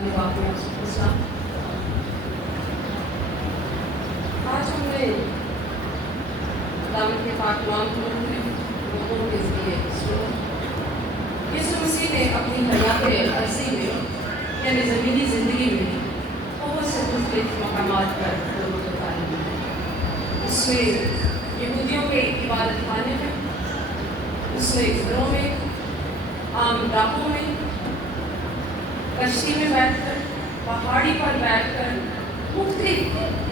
آج ہم نے خداوند کے پاک کلام کو مختلف لوگوں کے ذریعے سنا۔ یسوع مسیح نے اپنی حیات عرضی میں یعنی زمینی زندگی میں بہت سے مختلف مقامات پر لوگوں کو تعلیم دی۔ اس میں یہودیوں کے عبادت خانے میں، اس میں گھروں میں، عام راہوں میں، کشتی میں بیٹھ کر، پہاڑی پر بیٹھ کر، مختلف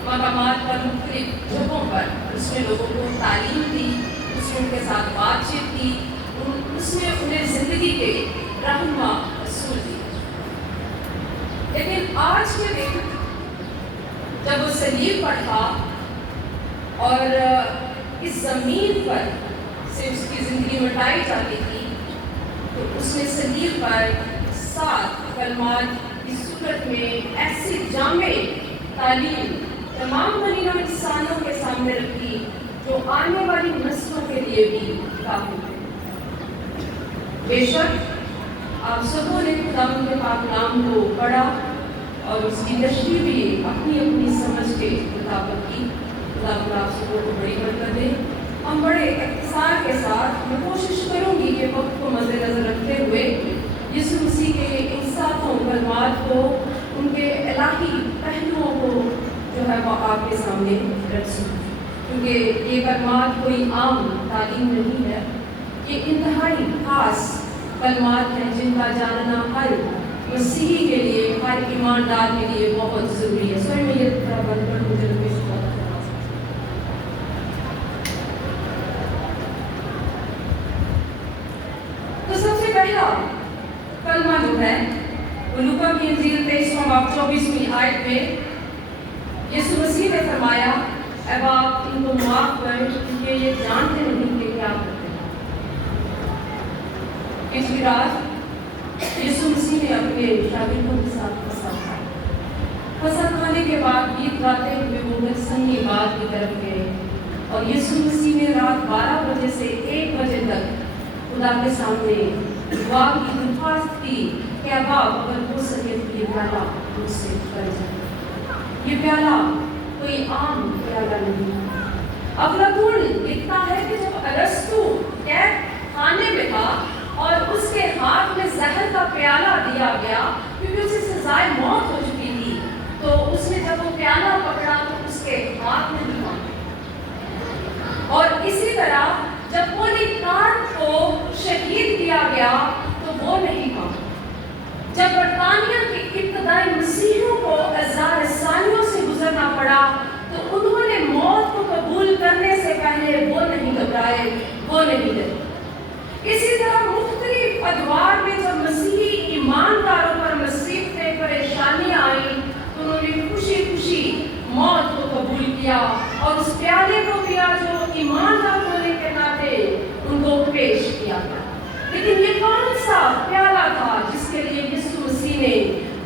مقامات پر، مختلف جگہوں پر اس نے لوگوں کو تعلیم دی، اس نے ان کے ساتھ بات چیت کی، اس نے انہیں زندگی کے رہنما اصول دی۔ لیکن آج کے دن جب وہ صلیب پر تھا اور اس زمین پر سے اس کی زندگی مٹائی جاتی تھی، تو اس نے صلیب پر 7 کلمات کی صورت میں ایسی جامع تعلیم تمام بنی انسانوں کے سامنے رکھی جو آنے والی نسلوں کے لیے بھی کافی ہے۔ بے شک آپ سبوں نے خداوند کے پاک کلام کو پڑھا اور اس کی تشریح بھی اپنی اپنی سمجھ کے مطابق کی۔ خداوند آپ سبوں کو بڑی برکت دے۔ ہم بڑے اختصار کے ساتھ میں کوشش کروں گی کہ وقت کو مد نظر رکھتے ہوئے یسوع مسیح کے ان 7 کلمات کو، ان کے الہی پہلوؤں کو جو ہے وہ آپ کے سامنے رکھ سکوں، کیونکہ یہ کلمات کوئی عام تعلیم نہیں ہے، یہ انتہائی خاص کلمات ہیں جن کا جاننا ہر مسیحی کے لیے، ہر ایماندار کے لیے بہت ضروری ہے۔ سوئے میں یہ طرح بند کر مجھے تو سب سے پہلا کلمہ جو ہے وہ لوکا کی انجیل 23 باب 24 آیت میں یسوع مسیح نے فرمایا، اے باپ ان کو معاف کر کیونکہ یہ جانتے نہیں کہ کیا کرتے ہیں۔ پچھلی رات یسوع مسیح نے اپنے شاگردوں کے ساتھ فسح کھانے کے بعد گیت گاتے ہوئے وہ گلستانی باغ کی طرف گئے اور یسوع مسیح نے رات 12 بجے سے 1 بجے تک خدا کے سامنے دعا کی، درخواست کی کہ اب آپ اگر ہو سکے تو یہ پیالہ مجھ سے اتر جائے۔ یہ پیالہ کوئی عام پیالہ نہیں۔ افلاطون لکھتا ہے کہ جب ارسطو قید خانے میں تھا اور اس کے ہاتھ میں زہر کا پیالہ دیا گیا کیونکہ اسے سزائے موت ہو چکی تھی، تو اس نے جب وہ پیالہ پکڑا تو اس کے ہاتھ میں نہیں مانگا۔ اور اسی طرح جب پولیکارپ کو شہید کیا گیا تو وہ نہیں مانگا۔ جب برطانیہ کے ابتدائی مسیحیوں کو ہزار ثانیوں سے گزرنا پڑا تو انہوں نے موت کو قبول کرنے سے پہلے وہ نہیں گھبرائے، وہ نہیں ڈرے۔ اسی طرح مختلف ادوار میں جب مسیحی ایمانداروں پر مصیبتیں، پریشانیاں آئیں تو انہوں نے خوشی خوشی موت کو قبول کیا اور اس پیالے کو پیا جو ایماندار ہونے کے ناطے ان کو پیش کیا گیا۔ لیکن یہ کون سا پیالہ تھا جس کے لیے یسوع مسیح نے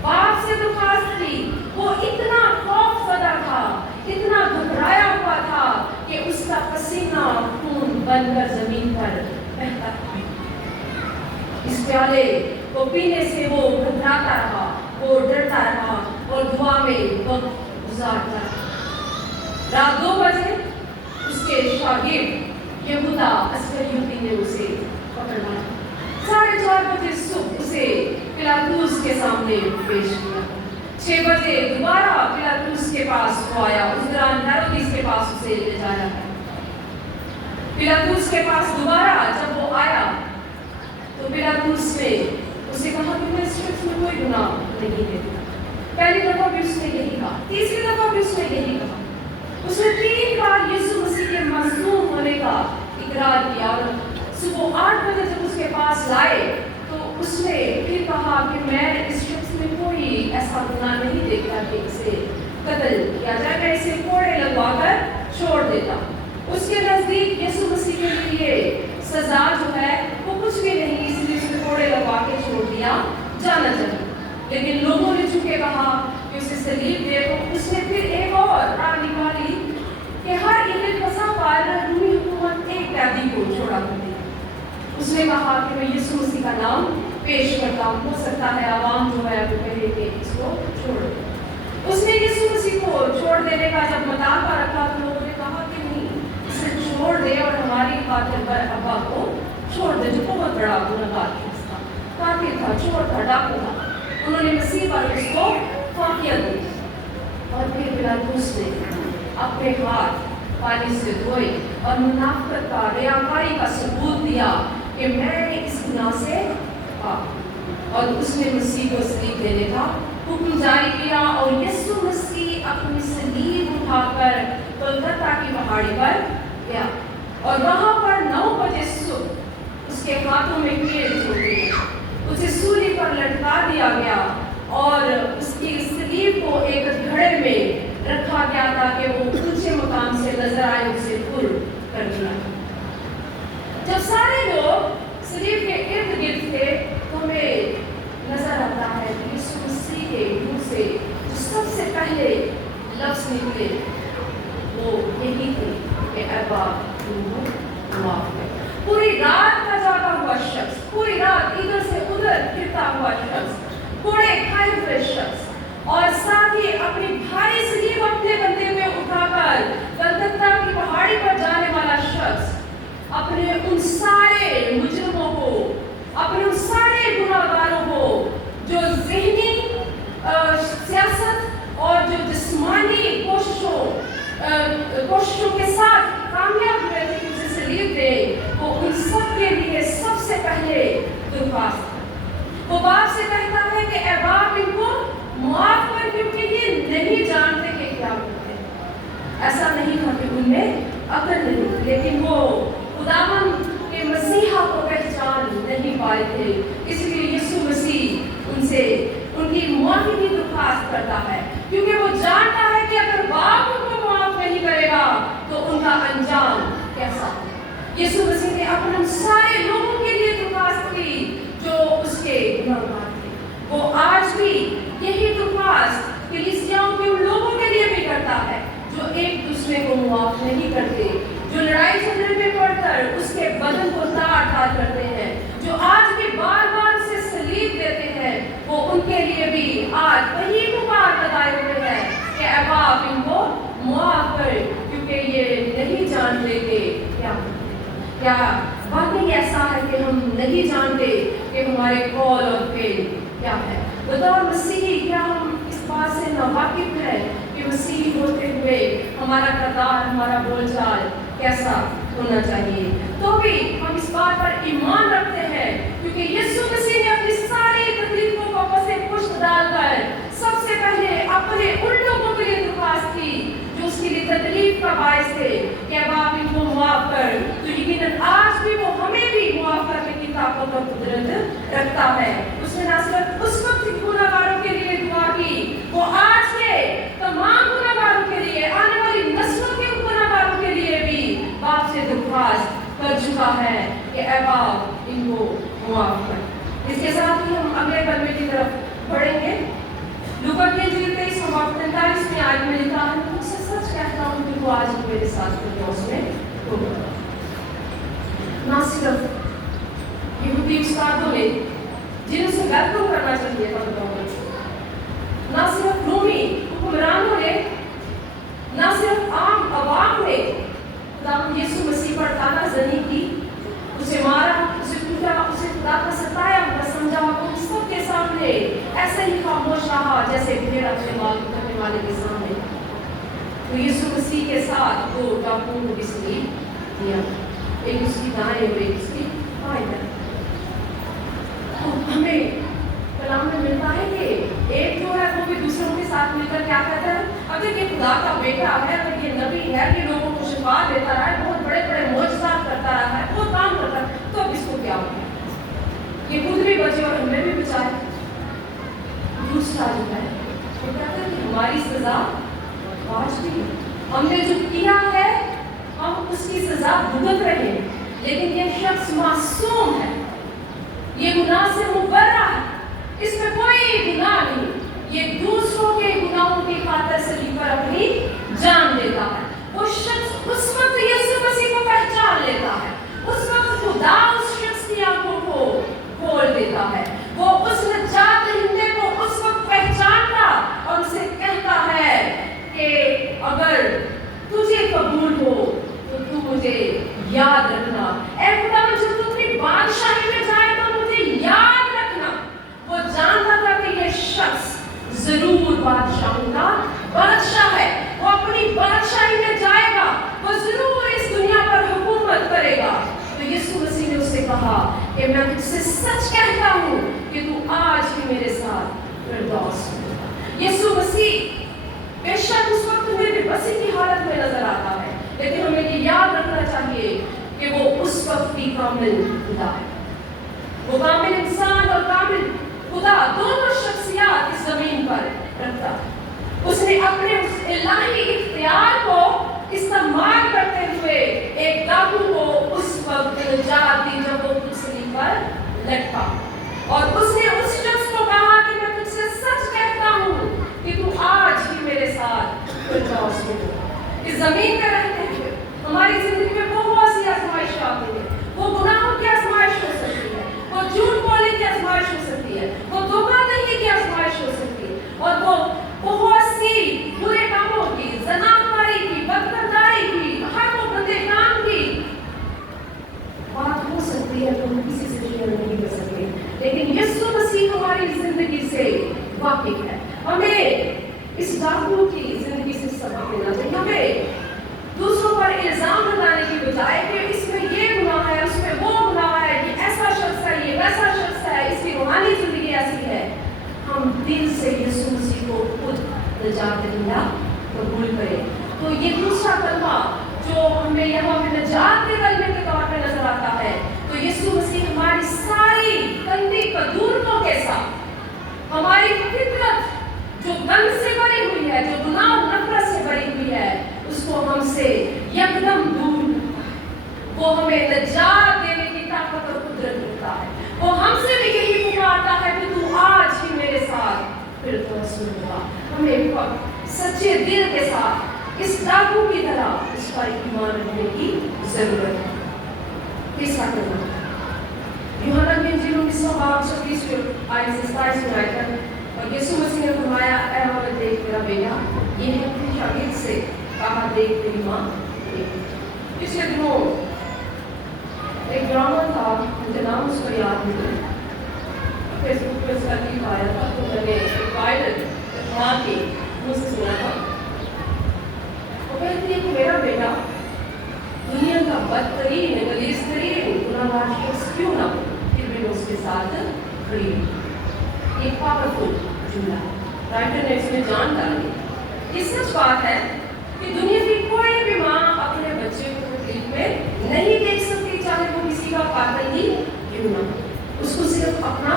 باپ سے درخواست کی؟ وہ اتنا خوف زدہ تھا، اتنا گھبرایا ہوا تھا کہ اس کا پسینہ خون بن کر زمین پر بہتا تھا۔ اس پیالے کو پینے سے وہ گھبراتا رہا، وہ ڈرتا رہا اور دعا میں وقت گزارتا رہا۔ رات 2 بجے اس کے شاگرد یہودا اسکریوتی نے اسے پکڑا۔ 4:30 بجے صبح اسے پلاطوس کے سامنے پیش کیا۔ 6 بجے دوبارہ پلاطوس کے پاس وہ آیا، اس دوران ہیرودیس کے پاس اسے لے جایا ہے۔ پلاطوس کے پاس دوبارہ جب وہ آیا تو پلاطوس نے اسے کہا کہ میں اس شخص میں کوئی گناہ نہیں دیتا۔ پہلی دفعہ بھی اس نے یہی کہا، تیسری دفعہ بھی اس نے یہی کہا۔ اس نے 3 بار یسوع مسیح کے مظلوم ہونے کا اقرار کیا اور صبح 8 بجے جب اس کے پاس لائے تو اس نے پھر کہا کہ میں اس شخص میں کوئی ایسا گناہ نہیں دیکھتا کہ اسے قتل کیا جائے، میں اسے کوڑے لگوا کر چھوڑ دیتا۔ اس کے نزدیک یسوع مسیح کے لیے سزا جو ہے وہ کچھ بھی نہیں، اس لیے اسے کوڑے لگوا کے چھوڑ دیا جانا چاہیے۔ لیکن لوگوں نے چونکہ کہا کہ اسے صلیب دے تو اس نے پھر ایک اور راہ نکالی کہ ہر عید فسح پر رومی حکومت ایک قیدی کو چھوڑا کرتی ہے۔ اس نے کہا کہ میں یسوع مسیح کا نام पेश करता हूँ। हो सकता है आवाम जो है वो कहे कि इसको छोड़ दो। उसने यीशु मसीह को छोड़ देने का जब मुतालबा रखा तो लोगों ने कहा कि नहीं, इसे छोड़ दे और हमारी खातिर बरअब्बा को छोड़ दे, जो बहुत बड़ा गुनहगार था, कातिल था, चोर था, डाकू था। उन्होंने मसीह पर उसको फाकियत दी और फिर पिलातुस ने अपने हाथ पानी से धोए और मुनाफिकत का, रियाकारी का सबूत दिया कि मैंने इस गुनाह से पाप, और उसने मसीह को सलीब देने का हुक्म जारी किया और यीशु मसीह अपनी सलीब उठाकर कोलकाता की पहाड़ी पर गया और वहां पर 9 बजे सुबह उसके हाथों में कील छोड़ी, उसे सूली पर लटका दिया गया और उसकी सलीब को एक घड़े में रखा गया ताकि वो ऊंचे मुकाम से नजर आए, उसे पुर कर दिया। जब सारे लोग सलीब के इर्द गिर्द थे तो हमें नजर आता है कि यीशु मसीह के मुंह से जो सबसे पहले लफ्ज निकले वो यही थे कि ऐ बाप तुमको माफ कर। पूरी रात का जागा हुआ शख्स, पूरी रात इधर से उधर फिरता हुआ शख्स, कोड़े खाए हुए शख्स और साथ ही अपनी भारी सलीब अपने कंधे में उठाकर कलकत्ता की पहाड़ी पर जाने वाला शख्स अपने उन सारे मुजरिमों को, अपने उन सारे गुनाहगारों को जो ज़हनी सियासत और जो जिस्मानी कोशिशों के साथ कामयाब हुए थे कि उसे सलीब दे, वो उन सब के लिए सबसे पहले दरख्वास्त। वो बाप से कहता है कि ऐ बाप इनको माफ कर, क्योंकि ये नहीं जानते कि क्या करते हैं। ऐसा नहीं था कि उनमें अकल नहीं, लेकिन वो खुदावन के मसीहा को पहचान नहीं पाए थे, इसलिए यीशु मसीह उनसे उनकी माफी की दरख्वास्त करता है, क्योंकि वो जानता है कि अगर बाप उनको माफ नहीं करेगा तो उनका अंजाम कैसा है। यीशु मसीह ने अपने सारे लोगों के लिए दरख्वास्त की जो उसके गुनाहगार थे। वो आज भी यही दरख्वास्त कलीसियाओं के उन लोगों के लिए भी करता है जो एक दूसरे को माफ नहीं करते, जो लड़ाई झगड़े में पड़कर उसके बदन को तार-तार करते हैं, जो आज भी बार-बार उसे सलीब देते हैं। वो उनके लिए भी आज वही पुकार लगाए हुए हैं कि ऐ बाप इनको माफ कर, क्योंकि ये नहीं जानते कि क्या वाकई ऐसा है कि हम नहीं जानते कि हमारे कॉल और फेल क्या है। बतौर मसीही क्या हम इस बात से नावाकिफ है कि मसीही होते हुए हमारा किरदार, हमारा बोलचाल कैसा होना चाहिए? तो भी हम इस बात पर ईमान रखते हैं क्योंकि यीशु मसीह ने अपनी सारी तकलीफों को पसे पुष्ट डालकर सबसे पहले अपने उन लोगों के लिए दरख्वास्त की जो उसके लिए तकलीफ का बायस थे कि अब आप इनको माफ कर। तो यकीनन आज भी वो हमें भी माफ करने की ताकत और कुदरत रखता है। उसने ना सिर्फ उस वक्त गुनाहगारों के लिए दुआ की, वो आज के तमाम गुनाहगारों के लिए, आने वाली नस्लों के गुनाहगारों के लिए भी बाप से दरख्वास्त कर चुका है कि ऐ बाप इनको माफ कर। इसके साथ ही हम अगले कलमे की तरफ बढ़ेंगे। लूका की इंजील 23:45 में आयत में लिखा है, मुझसे सच कहता हूँ कि वो आज मेरे साथ फिरदौस में होगा। ना सिर्फ यहूदी उस्तादों ने जिनसे वेलकम करना चाहिए था बतौर, ना सिर्फ रोमी हुक्मरानों ने, ना सिर्फ आम अवाम ने यीशु मसीह पर तानाज़नी की, उसे मारा, उसे कूटा, उसे खुदा का सताया, उनका समझा, उन सबके सामने ऐसे ही खामोश रहा जैसे भेड़ अपने मालिक करने वाले के सामने। तो यीशु मसीह के साथ दो डाकुओं को भी सलीब दिया, एक उसकी दाएं और एक उसकी बाएं तरफ। तो हमें कलाम में मिलता है कि एक जो है वो भी दूसरों के साथ मिलकर क्या कहता है, अगर ये खुदा का बेटा है, अगर ये नबी है, ये लोगों को शिफा देता रहा है, बहुत बड़े बड़े मोजज़ात करता रहा है, बहुत काम करता है, तो अब इसको क्या हो गया? ये खुद भी बचे और हमें भी बचाए। दूसरा जो है वो कहता है कि हमारी सजा वाजिब है, हमने जो किया है हम उसकी सजा भुगत रहे हैं, लेकिन ये शख्स मासूम है, ये गुनाह से मुबर्रा है, इसमें कोई गुनाह नहीं, ये दूसरों के गुनाहों की खातिर सलीब पर अपनी जान देता है। वो शख्स उस वक्त यीशु मसीह को पहचान लेता है, उस वक्त खुदा उस शख्स की आंखों को खोल देता है। बादशाहों का बादशाह है। वो अपनी बादशाही में जाएगा, वो जरूर इस दुनिया पर हुकूमत करेगा। तो यीशु मसीह ने उसे कहा कि मैं तुझसे सच कहता हूँ कि तू आज ही मेरे साथ फिरदौस में। यीशु मसीह बेशक उस वक्त में बेबसी की हालत में नजर आता है, लेकिन हमें ये याद रखना चाहिए कि वो उस वक्त भी कामिल खुदा है। वो कामिल इंसान और कामिल खुदा दोनों शख्सियत इस जमीन पर रखता है। उसने अपने उस इलाही इख्तियार को इस्तेमाल करते हुए एक डाकू को उस वक्त निजात दी जब वो कुर्सी पर लटका, और उसने उस शख्स को कहा कि मैं तुझसे सच कहता हूँ कि तू आज ही मेरे साथ फिरदौस में हो। इस जमीन पर रहते हुए हमारी जिंदगी में बहुत सी आजमाइश आती है। वो गुनाहों की आजमाइश हो सकती है, वो झूठ बोलने की आजमाइश हो सकती है, वो धोखाधड़ी की आजमाइश हो सकती है, और वो बहुत सी बुरे कामों की, ज़नाकारी की, बदकिरदारी की, हर वो गंदे काम की बात हो सकती है तो हम किसी से शेयर नहीं कर सकते। लेकिन यीशु मसीह हमारी जिंदगी से वाकिफ है। हमें इस डाकू की जिंदगी से सबक लेना चाहिए। हमें दूसरों पर इल्जाम लगाने की बजाय कि इसमें ये गुनाह है, उसमें वो गुनाह है, ये ऐसा शख्स है, ये वैसा शख्स है, इसकी रूहानी जिंदगी ऐसी है, हम दिल से यीशु मसीह को खुद निजात दिला कबूल करें। तो ये दूसरा कलमा जो हमें यहाँ पे निजात के कलमे के तौर पे नजर आता है, तो यीशु मसीह हमारी सारी गंदी कदूरतों के साथ, हमारी फितरत जो गंद से भरी हुई है, जो गुनाह और नफरत से भरी हुई है, उसको हमसे एकदम दूर करता है। वो हमें निजात देने की ताकत और कुदरत रखता है। वो हमसे भी यही पुकारता है कि तू आज ही मेरे साथ फिरदौस में हो। हमें सच्चे दिल के साथ इस डाकू की तरह इस पर ईमान रखने की जरूरत है। तीसरा कदम यूहन्ना के इंजील 20:26 में आकर, और यीशु मसीह ने फरमाया, ऐ मोहम्मद देख मेरा बेटा, ये है अपने शागिर्द से कहा, देख तेरी माँ। पिछले दिनों एक ड्रामा था, मुझे नाम उसको याद नहीं, फेसबुक पे उसका लिंक आया था, तो मैंने एक वायरल माँ की मुझसे सुना था। वो कहती है कि मेरा बेटा दुनिया का बदतरीन, गलीज़तरीन गुनाहगार शख्स क्यों ना हो, फिर भी मैं उसके साथ खड़ी हूँ। एक पावरफुल जुमला राइटर ने इसमें जान डाली। ये सच बात है कि दुनिया की कोई भी माँ अपने बच्चे को तकलीफ में नहीं देख सकती, चाहे वो किसी का कातिल ही क्यों ना हो। उसको सिर्फ अपना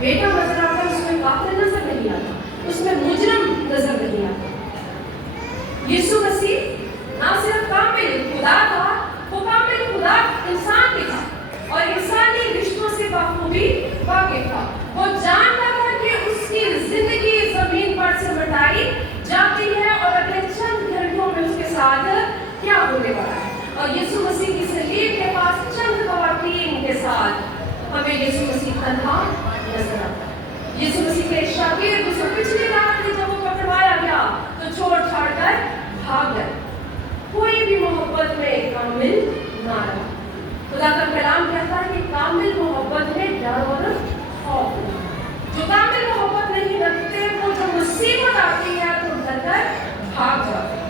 बेटा नजर आता है, उसमें कातिल नजर नहीं आता, उसमें मुजरिम नजर नहीं आता। यीशु मसीह ना सिर्फ कामिल खुदा था, वो कामिल खुदा इंसान भी था, और इंसानी रिश्तों से बखूबी वाकिफ था। वो जानता था कि उसकी जिंदगी जमीन पर से मिटाई जाती है और अगले चंद घंटों में उसके साथ क्या होने वाला है। और यीशु मसीह की सलीब के पास चंद खवातीन के साथ हमें यीशु मसीह तन्हा नजर आता है। यीशु मसीह के शागिर्द उसे पिछली रात में जब वो पकड़वाया गया तो छोड़ छाड़ कर भाग गए। कोई भी मोहब्बत में कामिल ना रहा। खुदा का कलाम कहता है कि कामिल मोहब्बत में डर और खौफ नहीं। जो कामिल मोहब्बत नहीं रखते, वो जो मुसीबत आती है तो डर कर भाग जाते हैं।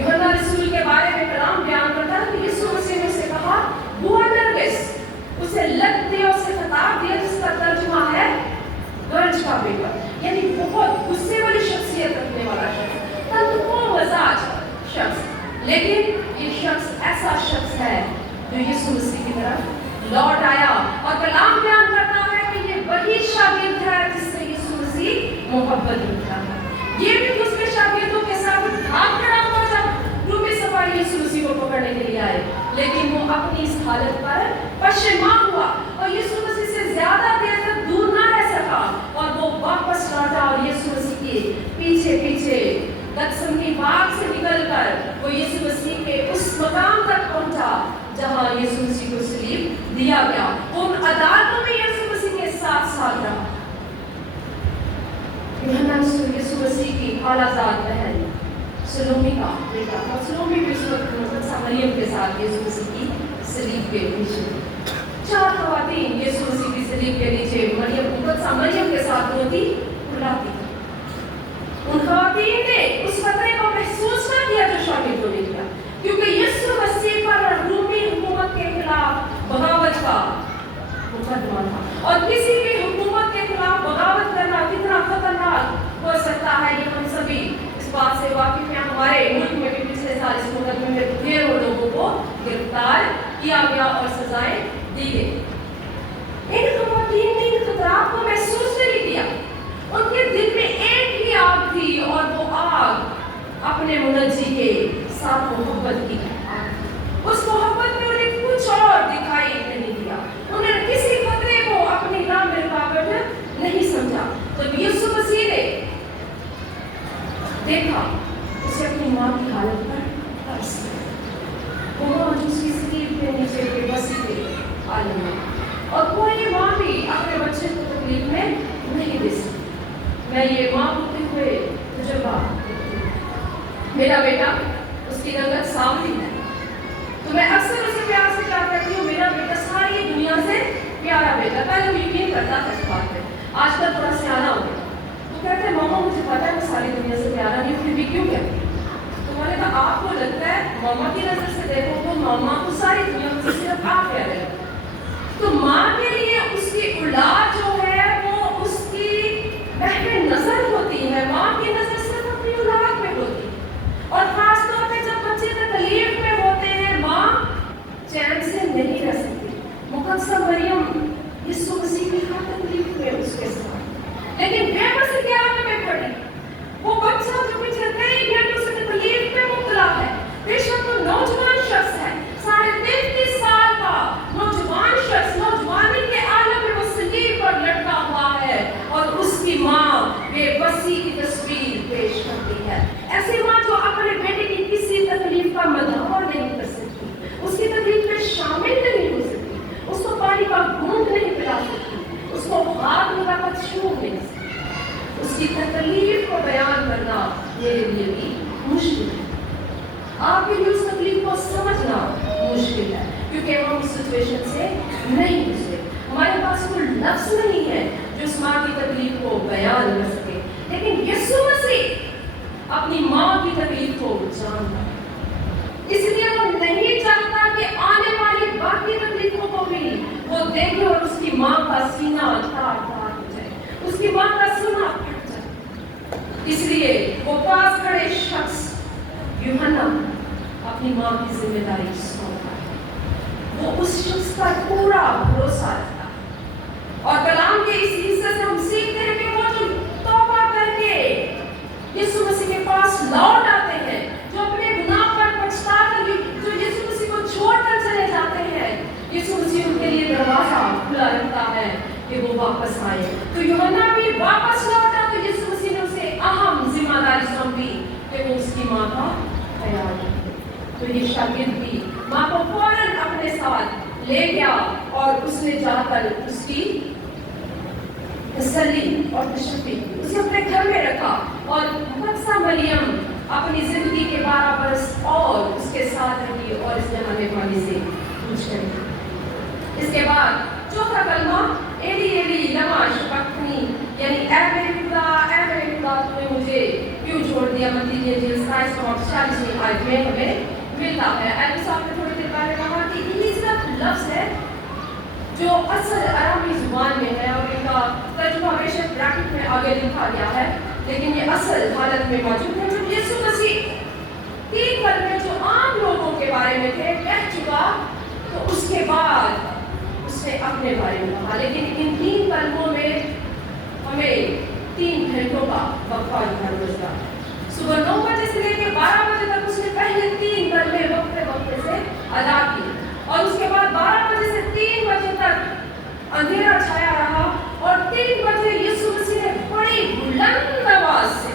यूहन्ना रसूल के बारे में कलाम बयान करता है कि यीशु मसीह ने उसे कहा, बुआ नरगिस, उसे लग दिया, उसे खिताब दिया जिसका तर्जुमा है गरज का बेटा, यानी बहुत गुस्से वाली शख्सियत रखने वाला शख्स, तंतुओं मजाज शख्स। लेकिन ये शख्स ऐसा शख्स है जो यीशु मसीह की तरफ लौट आया, और कलाम बयान करता है कि ये वही शागिर्द है जिससे यीशु मसीह मोहब्बत रखता है। ये भी दूसरे शागिर्दों के साथ भाग खड़ा हुआ जब रूमी सवारी यीशु मसीह को पकड़ने के लिए आए, लेकिन वो अपनी इस हालत पर पश्चिमां हुआ और यीशु मसीह से ज्यादा देर तक दूर ना रह सका, और वो वापस लौटा और यीशु मसीह के पीछे पीछे गतसमनी बाग से निकलकर वो यीशु मसीह के उस मकाम तक पहुंचा जहां यीशु मसीह को सलीब दिया गया। उन अदालतों में यीशु मसीह के साथ साथ रहा। यीशु मसीह की खालाजाद बहन सलोमी का बेटा था। सलोमी भी उस वक्त मरियम के साथ यीशु मसीह की सलीब के नीचे, 4 खवातीन यीशु मसीह की सलीब के नीचे मरियम के साथ रोती रुलाती। अपने मुनज्जी के साथ मोहब्बत की। उस मोहब्बत में उन्हें कुछ और दिखाई नहीं दिया, उन्होंने किसी खतरे को अपनी राह में रुकावट नहीं समझा। तो यीशु मसीह ने देखा, उसे अपनी माँ की हालत पर तरस आया। वो आज उसकी स्लीव के नीचे बेबसी पे आने लगी, और कोई माँ भी अपने बच्चे को तकलीफ में नहीं दे सकती। मैं ये माँ होते हुए तजुर्बा करती हूँ। मेरा बेटा, उसकी रंगत सांवली है, तो मैं अक्सर उसे प्यार से कहा करती हूँ, मेरा बेटा सारी दुनिया से प्यारा बेटा। पहले वो यकीन करता था इस बात पे, आजकल थोड़ा सियाना हो गया। तो कहते हैं मामा मुझे पता है मैं सारी दुनिया से प्यारा नहीं, फिर भी क्यों कहती? तो मैंने कहा आपको लगता है, मामा की नजर से देखो तो मामा को सारी दुनिया में सिर्फ आप प्यारे लगते। तो माँ के लिए उसकी औलाद जो है वो उसकी बहन नजर होती है, माँ की नजर सिर्फ अपनी औलाद में होती है। और खासतौर पे जब बच्चे तकलीफ में होते हैं, माँ चैन से नहीं रह सकती। मुकद्दसा मरियम यीशु मसीह की हर तकलीफ में उसके साथ, लेकिन बेबसी के आगे में पड़ी। वो बच्चा जो पिछले कई घंटों से तकलीफ में मुब्तला है, बेशक वो नौजवान शख्स है, 33.5 साल का नौजवान शख्स, नौजवानी के आलम में वो सलीब पर लटका हुआ है, और उसकी माँ बेबसी की तस्वीर पेश करती है। ऐसी माँ जो अपने बेटे की किसी तकलीफ का मदार नहीं कर सकती, उसकी तकलीफ में शामिल नहीं हो सकती, उसको पानी का घूंट नहीं पिला सकती, उसको हाथ लगाकर छू नहीं सकती। उसकी तकलीफ को बयान करना मेरे लिए भी मुश्किल है, आपके लिए उस तकलीफ को समझना मुश्किल है, क्योंकि हम उस सिचुएशन से नहीं गुजरे। हमारे पास कोई लफ्ज़ नहीं है जो उस माँ की तकलीफ को बयान कर सके, लेकिन यीशु मसीह अपनी माँ की तकलीफ को जानता है, इसलिए वो नहीं चाहता कि आने वाली बाकी तकलीफों को भी वो देखे और उसकी माँ का सीना तार तार हो जाए, उसकी माँ का सीना फट जाए। इसलिए वो पास खड़े शख्स यूहन्ना अपनी माँ की जिम्मेदारी सौंपता है, वो उस शख्स का पूरा भरोसा रखता है। और कलाम के इस हिस्से से हम सीखते हैं कि वो जो तौबा करके यीशु मसीह के पास लौट आते हैं, जो अपने गुनाह पर पछताकर जो यीशु मसीह को छोड़कर चले जाते हैं, यीशु मसीह उनके लिए दरवाजा खुला रखता है कि वो वापस आए। तो यूहन्ना भी वापस लौटा, तो यीशु मसीह ने उसे अहम जिम्मेदारी सौंपी कि वो उसकी माँ का ख्याल रखे। तो ये शागिर्द भी माँ को फौरन अपने साथ ले गया और उसने जाकर उसकी तसल्ली और तशफ़ी उसे अपने घर में रखा, और मुकद्दसा मरियम अपनी जिंदगी के 12 बरस और उसके साथ रही और इस जहाने वाली से पूछ करी। इसके बाद चौथा कलमा एली एली लमा शबक्तनी, यानी ऐ मेरे खुदा तूने मुझे क्यों छोड़ दिया। मत्ती की इंजील 40 आयत में हमें मिलता है। एलिस आपने थोड़ी देर पहले कहा कि ये सिर्फ लफ्ज़ है जो असल अरबी जुबान में है, और इनका तर्जुमा बेशक ब्रैकेट में आगे लिखा गया है, लेकिन ये असल हालत में मौजूद है। जब यीशु मसीह 3 कलमे जो आम लोगों के बारे में थे कह चुका, तो उसके बाद उसने अपने बारे में कहा, लेकिन इन 3 कलमों में हमें 3 घंटों का वक्फा गुजरा। सुबह 9 बजे से लेकर 12 बजे तक उसने पहले 3 कलमे वक्फे से अदा किए, और उसके बाद 12 बजे से 3 बजे तक अंधेरा छाया रहा, और 3 बजे यीशु मसीह ने बड़ी बुलंद आवाज से,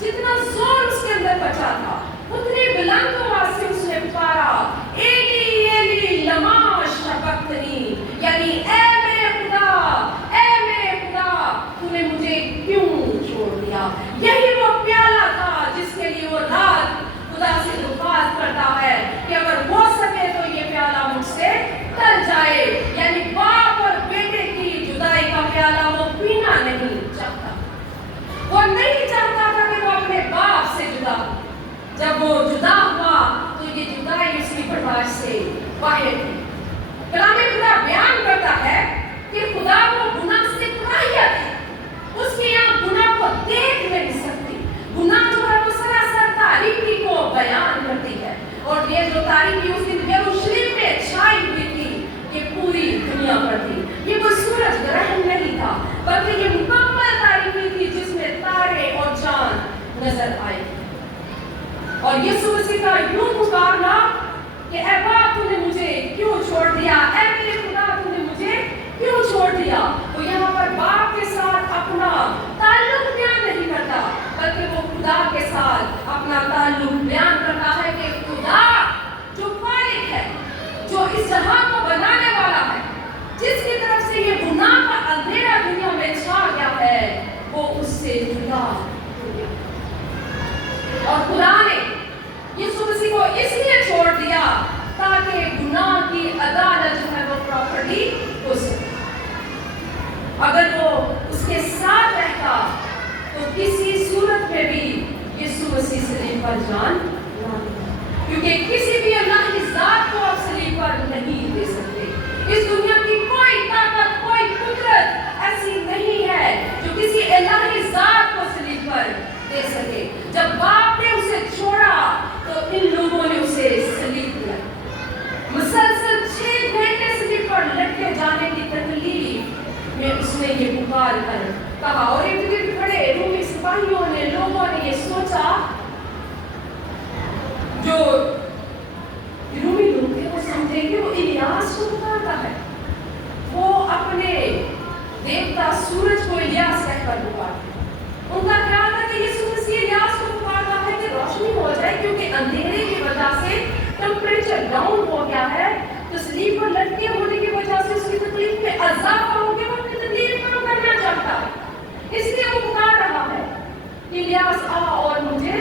जितना जोर उसके अंदर बचा था उतनी बुलंद आवाज से उसने पुकारा, एली एली लमा शबक्तनी, यानी ऐ मेरे खुदा तूने मुझे क्यों छोड़ दिया। यही वो प्याला था जिसके लिए वो रात खुदा से दुआत करता है कि अगर हो सके तो ये प्याला मुझसे टल जाए, यानी बाप और बेटे की जुदाई का प्याला वो पीना नहीं चाहता। वो नहीं चाहता था कि वो अपने बाप से जुदा हो। जब वो जुदा हुआ तो ये जुदाई उसकी बर्दाश्त से बाहर थी। कलाम खुदा बयान करता है कि खुदा को गुनाह से कराहियत है, उसकी आंख गुनाह को देख नहीं सकती। गुनाह जो है वो सरासर तारीकी को बयान करती है, और ये जो तारीकी उस दिन यरूशलेम में छाई हुई थी, ये पूरी दुनिया पर थी। ये कोई सूरज ग्रहण नहीं था, बल्कि ये मुकम्मल तारीकी थी जिसमें तारे और चांद नजर आए। और यीशु मसीह का यूं पुकारना कि ऐ बाप तूने मुझे क्यों छोड़ दिया, ऐ मेरे खुदा तूने मुझे क्यों छोड़ दिया। वो यहाँ पर बाप के साथ अपना ताल्लुक बयान नहीं करता, बल्कि वो खुदा के साथ अपना ताल्लुक बयान करता है कि खुदा जो मालिक है, जो इस जहां को बनाने वाला है, जिसकी तरफ से ये गुनाह का अंधेरा दुनिया में छा गया है, वो उससे जुदा हो गया। और खुदा ने यीशु मसीह को इसलिए छोड़ दिया ताकि गुनाह की अदालत जो है वो प्रॉपर्ली हो सके। अगर वो उसके साथ रहता तो किसी सूरत में भी यीशु मसीह सलीब पर जान ना देता, क्योंकि किसी भी अल्लाह की जात को आप सलीब पर नहीं दे सकते। इस दुनिया की कोई ताकत, कोई कुदरत ऐसी नहीं है जो किसी अल्लाह की जात को सलीब पर दे सके। जब बाप ने उसे छोड़ा तो इन लोगों ने उसे सलीब दिया। मुसलसल 6 घंटे सलीब पर लटके जाने की तकलीफ में उसने ये पुकार कर कहा, और इर्द-गिर्द खड़े रोमी सिपाहियों ने, लोगों ने ये सोचा, जो रोमी लोग थे वो समझे कि वो इलियास को पुकारता है। वो अपने देवता सूरज को इलियास कहकर पुकारते। उनका ख्याल था कि यीशु मसीह इलियास को पुकारता है कि रोशनी हो जाए, क्योंकि अंधेरे की वजह से टेम्परेचर डाउन हो गया है, तो सलीब पर लटके होने की वजह से उसकी तकलीफ में इजाफा हो गया, वो अपनी तकलीफ कम करना चाहता है। इसलिए वो पुकार रहा है कि इलियास आ और मुझे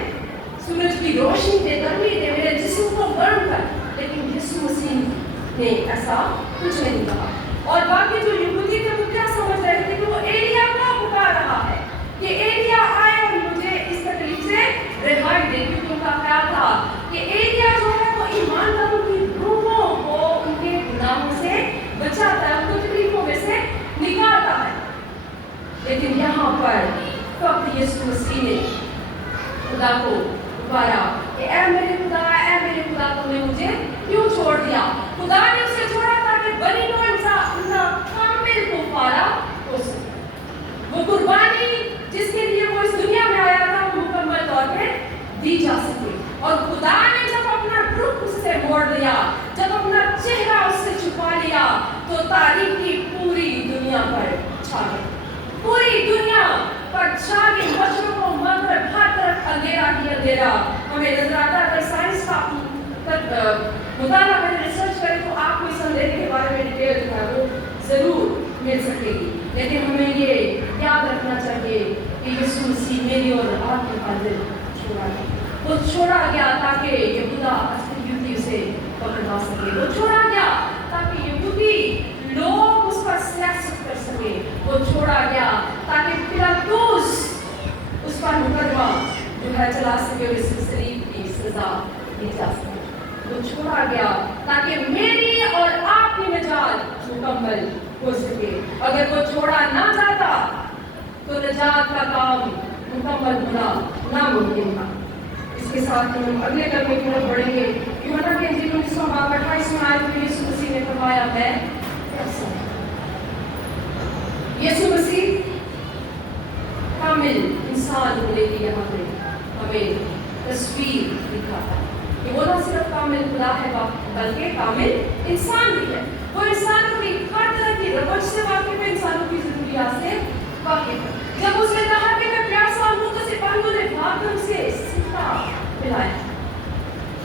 सूरज की रोशनी दे, गर्मी दे, मेरे जिस्म को गर्म कर। लेकिन यीशु मसीह ने ऐसा कुछ नहीं कहा। और बाकी जो यहूदी थे वो क्या समझ रहे थे कि वो एलिया को पुकार रहा है कि एलिया आए और मुझे इस तकलीफ से रिहाई दे, क्योंकि उनका ख्याल था कि एलिया जो है वो ईमानदारों की रूहों को उनके गुनाहों से बचाता है, उनको तकलीफों में से निकालता है। लेकिन यहाँ पर फक्त यीशु मसीह ने खुदा को पुकारा कि ऐ मेरे खुदा, ऐ मेरे खुदा तुमने मुझे क्यों छोड़ दिया। खुदा ने उसे छोड़ा ताकि बनी नो इंसान कामिल कुफारा हो सके। वो कुर्बानी जिसके लिए वो इस दुनिया में आया था वो मुकम्मल तौर पे दी जा सके। और खुदा ने जब अपना रुख उससे मोड़ लिया, जब अपना चेहरा उससे छुपा लिया, तो तारीकी पूरी दुनिया पर छा गई। पूरी दुनिया पर छा गई, मशरक़ व मग़रिब हर तरफ अंधेरा ही अंधेरा हमें नजर आता है। अगर साइंस का मुताला करें, रिसर्च करें, तो आपको इस अंधेरे के बारे में डिटेल जो है वो जरूर मिल सकेगी। लेकिन हमें ये याद रखना चाहिए कि यीशु मसीह मेरी और आपकी खातिर छोड़ा गया। वो छोड़ा गया ताकि यहूदा असली उसे पकड़वा सके। वो छोड़ा गया ताकि यहूदी लोग उस पर सियासत कर सके। वो छोड़ा गया ताकि पिलातुस उस पर मुकदमा जो है चला सके और इस सलीब की सजा दी जा सके। वो छोड़ा गया ताकि मेरी और आपकी निजात मुकम्मल हो सके। अगर वो छोड़ा ना जाता तो निजात का काम मुकम्मल होना नामुमकिन था। इसके साथ हम अगले कदम की तरफ बढ़ेंगे। यूहन्ना के इंजील 19 बाब 28 आयत में यीशु मसीह ने फरमाया है, यीशु मसीह कामिल इंसान होने की यहाँ पे हमें तस्वीर दिखाता है कि वो ना सिर्फ कामिल खुदा है बल्कि कामिल इंसान भी है। वो इंसानों की हर तरह की रवच से वाकिफ है, इंसानों की ज़रूरियात से वाकिफ है। जब उसने कहा कि मैं प्यासा हूँ तो सिपाहियों ने भागकर उसे सिक्का पिलाया।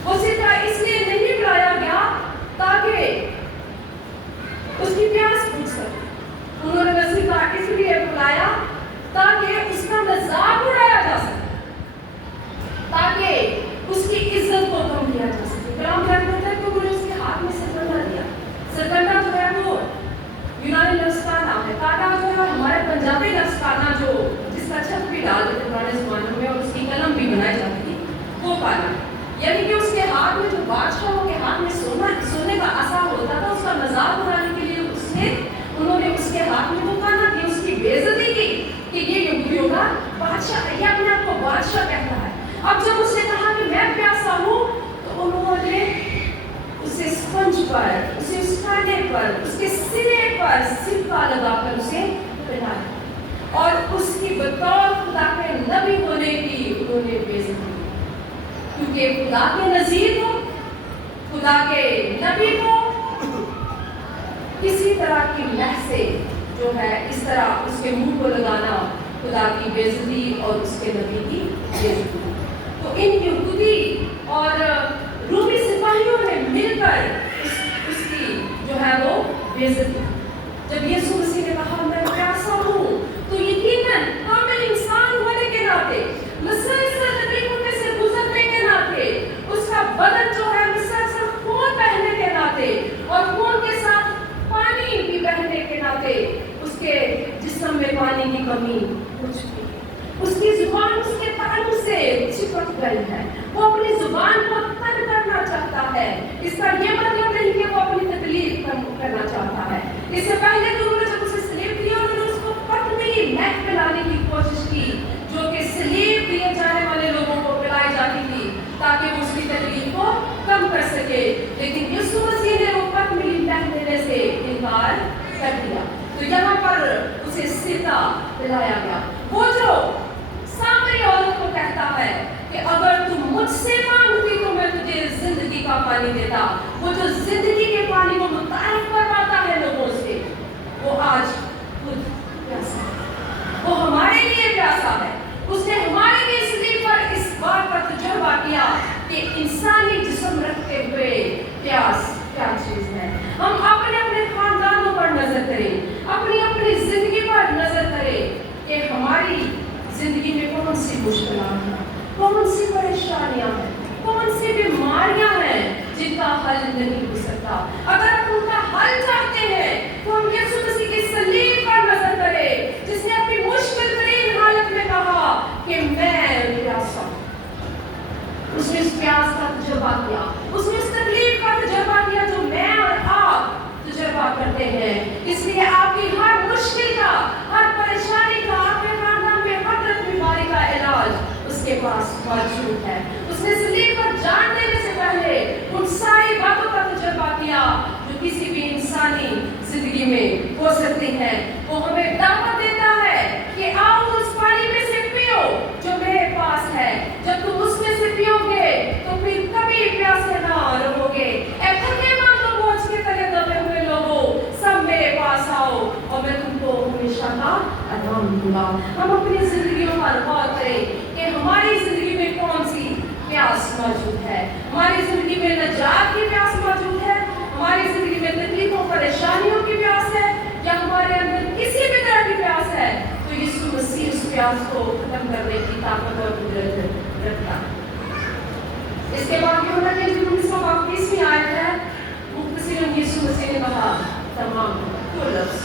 वो सिक्का इसलिए नहीं पिलाया गया ताकि उसकी प्यास बुझ सके। उन्होंने वह सिक्का इसलिए पिलाया ताकि उसका मजाक उड़ाया जा सके, ताकि उसकी इज्जत को कम किया जा सके। कलाम कहता है कि उन्होंने उसके हाथ में सरकंडा दिया। सरकंडा जो है वो यूनानी लफ्ज़ का नाम है। काटा जो है हमारे पंजाबी लफ्ज़ काना, जो जिसका छत भी डाल देते पुराने ज़मानों में और उसकी कलम भी बनाई जाती थी, वो काना। यानी कि उसके हाथ में, जो बादशाहों के हाथ में सोने का असा होता था, उसका मजाक उड़ाने के लिए उन्होंने उसके हाथ में वो काना दिया, उसकी बेइज्जती की कि ये यहूदियों का बादशाह, ये अपने आप को बादशाह कहता है। अब जब उसने कहा कि मैं प्यासा हूँ, तो उन्होंने उसे स्पंज पर, उसे उठाने पर, उसके सिरे पर सिक्का लगाकर उसे पिलाया और उसकी बतौर खुदा के नबी होने की उन्होंने बेइज्जती की। क्योंकि खुदा के नज़ीर को, खुदा के नबी को किसी तरह की लहसे जो है इस तरह उसके मुंह को लगाना खुदा की बेइज्जती और उसके नबी की बेइज्जती। तो इन यहूदी और रूमी सिपाहियों ने मिलकर उसकी जो है वो बेइज्जती। जब यीशु मसीह ने कहा मैं प्यासा हूँ, तो यकीनन कामिल इंसान होने के नाते, मुसलसल तकलीफों में से गुजरने के नाते, उसका बदन जो है मुसलसल खून बहने के नाते और खून के साथ पानी भी बहने के नाते उसके जिस्म में पानी की कमी हो चुकी है। उसकी जुबान उसके तालू से चिपक गई है। वो अपनी जुबान को तंग करना चाहता है। इसका ये मतलब नहीं कि वो अपनी तकलीफ कम करना चाहता है। इससे पहले तो उन्होंने जब उसे सलीब दिया, उन्होंने उसको पतली महक पिलाने की कोशिश की, जो कि सलीब दिए जाने वाले लोगों को पिलाई जाती थी ताकि वो उसकी तकलीफ को कम कर सके। लेकिन यीशु मसीह ने वो पतली महक देने से इनकार कर दिया। तो यहाँ पर उसे सीधा पिलाया गया। वो जो सामरी औरत को कहता है कि अगर तुम मुझसे मांगती तो मैं तुझे जिंदगी का पानी देता, वो जो जिंदगी के पानी को मुतारिफ करवाता है लोगों से, वो आज खुद प्यासा है। वो हमारे लिए प्यासा है। उसने हमारे लिए सलीब पर इस बात का तजुर्बा किया कि इंसानी जिस्म रखते हुए प्यास क्या चीज है। हम अपने अपने खानदानों पर नजर करें, अपनी अपनी जिंदगी पर नजर करें कि हमारी जिंदगी में कौन सी मुश्किलात हैं, कौन सी परेशानियां हैं, कौन सी बीमारियां हैं जिनका हल नहीं हो सकता। अगर आप उनका हल चाहते हैं तो हम यीशु मसीह की सलीब पर नजर करें, जिसने अपनी मुश्किल तरीन हालत में कहा कि मैं प्यासा हूं। उसने उस प्यास का तजुर्बा किया, उसने उस तकलीफ का तजुर्बा किया जो मैं और आप तजुर्बा करते हैं। इसलिए आपकी हर मुश्किल का, हर परेशानी का, आपके खानदान में हर बीमारी का इलाज उसके पास मौजूद है। उसने सलीब पर जान देने से पहले उन सारी बातों का तजुर्बा किया जो किसी भी इंसानी जिंदगी में हो सकती है। वो हमें दावत देता है कि आओ उस पानी में से पियो जो मेरे पास है। जब तुम उसमें से पियोगे तो फिर कभी प्यासे ना रहोगे। थके मानो बोझ के तले दबे हुए लोगों, सब मेरे पास आओ और मैं तुमको हमेशा का आराम दूंगा। हम अपनी जिंदगियों पर गौर करें कि हमारी जिंदगी में कौन सी प्यास मौजूद है। हमारी जिंदगी में नजात की प्यास मौजूद है, हमारी जिंदगी में तकलीफों परेशानियों की प्यास है, या हमारे अंदर किसी भी तरह की प्यास है। तो यीशु मसीह उस प्यास को खत्म करने की ताकत और कुदरत रखता है। इसके बाद ये होना कि 19:32 आयत है, मुख्तसरन यीशु मसीह ने कहा तमाम कुल लफ्ज़।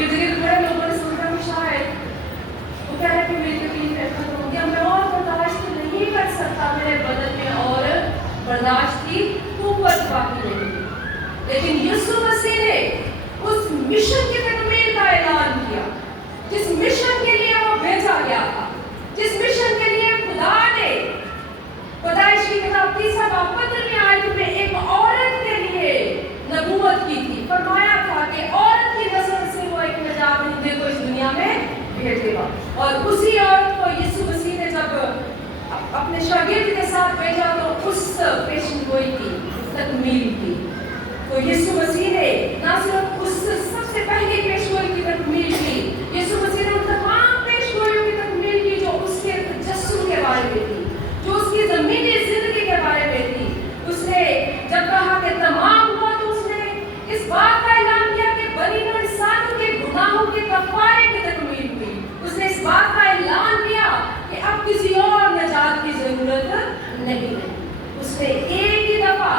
इर्द-गिर्द बड़े लोगों ने सोचा कि शायद वो कह रहे कि मेरी तकलीफ खत्म हो गया, मैं और बर्दाश्त नहीं कर सकता, मेरे बदन में और बर्दाश्त की कुव्वत बाकी नहीं। लेकिन यीशु मसीह ने उस मिशन की तकमील का ऐलान किया, जिस मिशन के लिए वो भेजा गया था, जिस मिशन के लिए खुदा ने पैदाइश की किताब 30 बाब 15 आयत में एक औरत के लिए नबूवत की थी। फरमाया था कि औरत की नस्ल से वो एक निजात हिंदे को इस दुनिया में भेजेगा। और उसी औरत को यीशु मसीह ने जब अपने शागिर्द के साथ भेजा तो उस पेशेंगोई की तकमील की। तो यीशु मसीह ने ना सिर्फ उस सबसे पहली पेशगोई की तकमील की, यीशु मसीह ने उन तमाम पेशगोइयों की तकमील की जो उसके तजस्सुम के बारे में थी, जो उसकी ज़मीनी ज़िंदगी के बारे में थी। उसने जब कहा कि तमाम हुआ तो उसने इस बात का ऐलान किया कि बनी नूह इंसानों के गुनाहों के कफ़ारे की तकमील हुई। उसने इस बात का ऐलान किया कि अब किसी और निजात की ज़रूरत नहीं है। उसने एक ही दफ़ा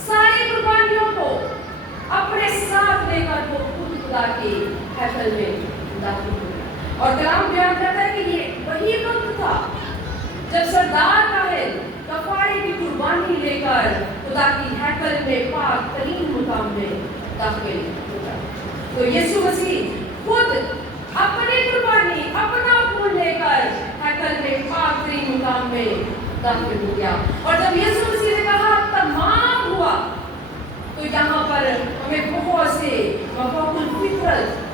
सारी कुर्बानियों को अपने साथ लेकर वो खुद खुदा के हैकल में दाखिल हो गया। और कलाम बयान करता है कि ये वही वक्त था जब सरदार काहिल कफारे की कुर्बानी लेकर खुदा की हैकल में पाक तरीन मुकाम में दाखिल होगा। तो यीशु मसीह खुद अपनी कुर्बानी, अपना खून लेकर हैकल में पाक तरीन मुकाम में दाखिल हो गया। और जब यीशु मसीह ने कहा तमाम हुआ, तो यहाँ पर हमें बहुत से मफाकुल फितरत